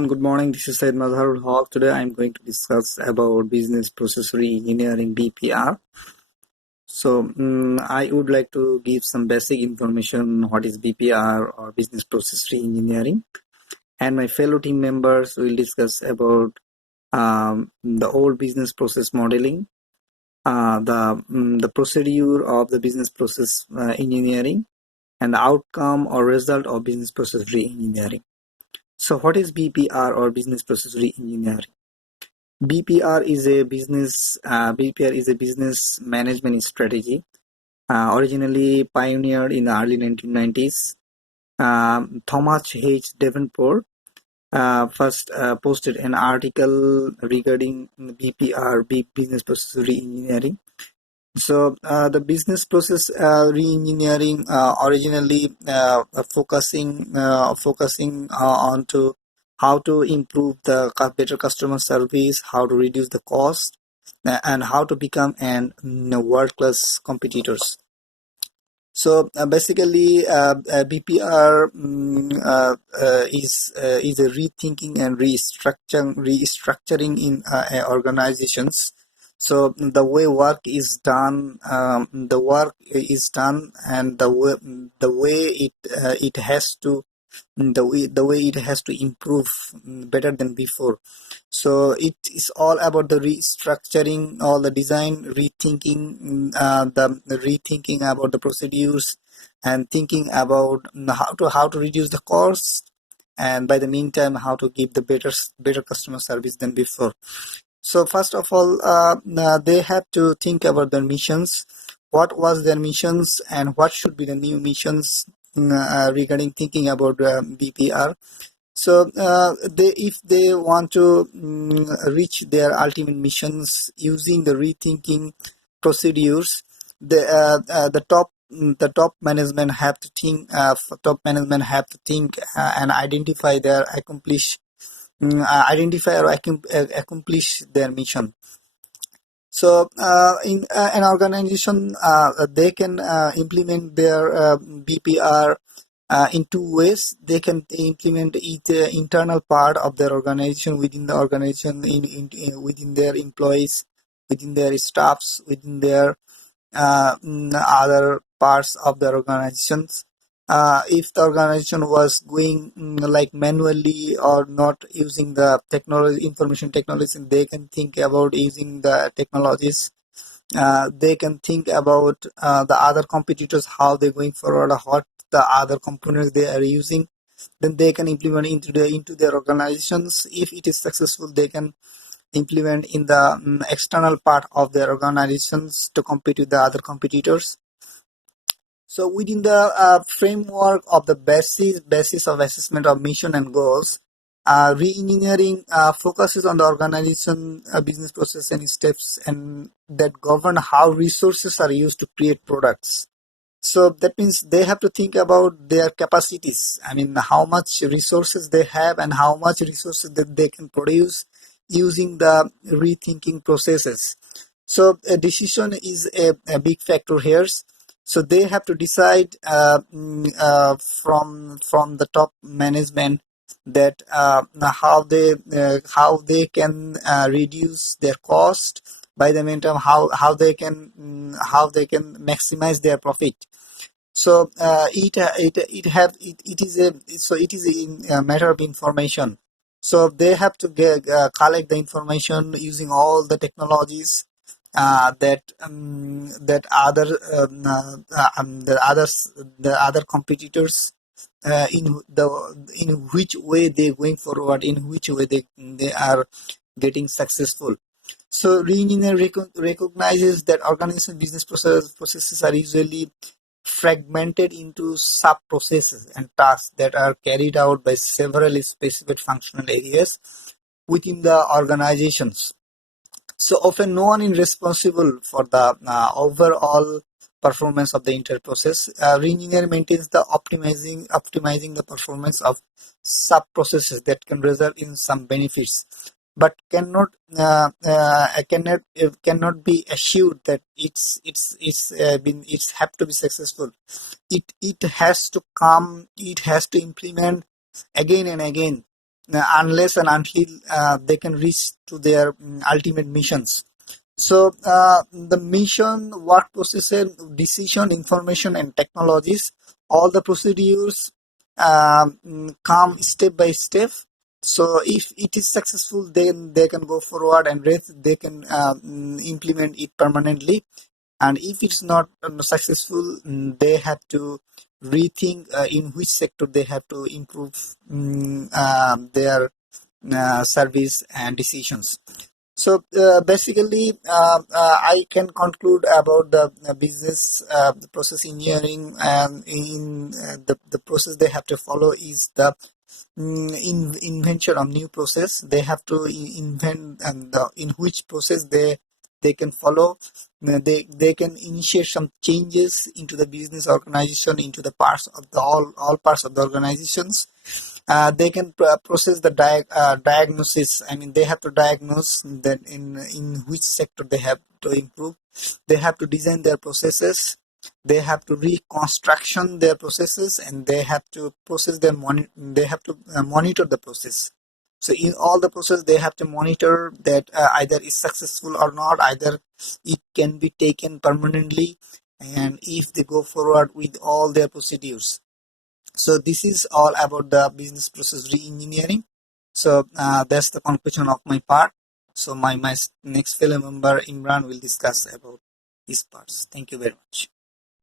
everyone, good morning. This is Syed Mazharul Haq. Today I'm going to discuss about business process engineering (BPR). I would like to give some basic information what is BPR or business process engineering, and my fellow team members will discuss about the old business process modeling, the procedure of the business process engineering, and the outcome or result of business process re-engineering. So what is BPR or business process re-engineering? BPR is a business management strategy, originally pioneered in the early 1990s. Thomas H. Davenport first posted an article regarding BPR, business process re-engineering. So the business process re-engineering originally focusing on to how to improve the better customer service, how to reduce the cost, and how to become an world-class competitors. So basically, BPR is a rethinking and restructuring in organizations. So the way work is done, and the way it has to it has to improve better than before. So it is all about the restructuring, all the design, rethinking, the rethinking about the procedures, and thinking about how to reduce the cost, and by the meantime how to give the better customer service than before. So first of all, they have to think about their missions. What was their missions, and what should be the new missions regarding thinking about BPR. So if they want to reach their ultimate missions using the rethinking procedures, the top management have to think. And identify or accomplish their mission. So in an organization, they can implement their BPR in two ways. They can implement the internal part of their organization, within the organization, within their employees, within their staffs, within their other parts of their organizations. If the organization was going like manually or not using the information technology, they can think about using the technologies. They can think about the other competitors, how they're going forward, what the other components they are using. Then they can implement into their organizations. If it is successful, they can implement in the external part of their organizations to compete with the other competitors. So within the framework of the basis of assessment of mission and goals, re-engineering focuses on the organization, business process and steps, and that govern how resources are used to create products. So that means they have to think about their capacities. I mean, how much resources they have and how much resources that they can produce using the rethinking processes. So a decision is a big factor here. So they have to decide from the top management that how they can reduce their cost, by the meantime how they can maximize their profit. So it is a matter of information. So they have to collect the information using all the technologies that the other competitors in which way they're going forward, in which way they are getting successful. So re-engineering recognizes that organizational business processes are usually fragmented into sub-processes and tasks that are carried out by several specific functional areas within the organizations. So often no one is responsible for the overall performance of the entire process. Re-engineering maintains the optimizing the performance of sub-processes that can result in some benefits, but cannot be assured that it's have to be successful. It has to implement again and again unless and until they can reach to their ultimate missions. So the mission, work processes, decision, information, and technologies, all the procedures come step by step. So if it is successful, then they can go forward, and rest they can implement it permanently. And if it's not successful, they have to rethink in which sector they have to improve their service and decisions. So basically, I can conclude about the business the process engineering, and in the process they have to follow is the invention of new process. They have to invent, and in which process they can follow. They can initiate some changes into the business organization, into the parts of the all parts of the organizations. They can process the diagnosis. I mean, they have to diagnose that in which sector they have to improve. They have to design their processes. They have to reconstruction their processes, and they have to process their they have to monitor the process. So in all the process, they have to monitor that either is successful or not, either it can be taken permanently, and if they go forward with all their procedures. So this is all about the business process re-engineering. So that's the conclusion of my part. So my next fellow member Imran will discuss about these parts. Thank you very much.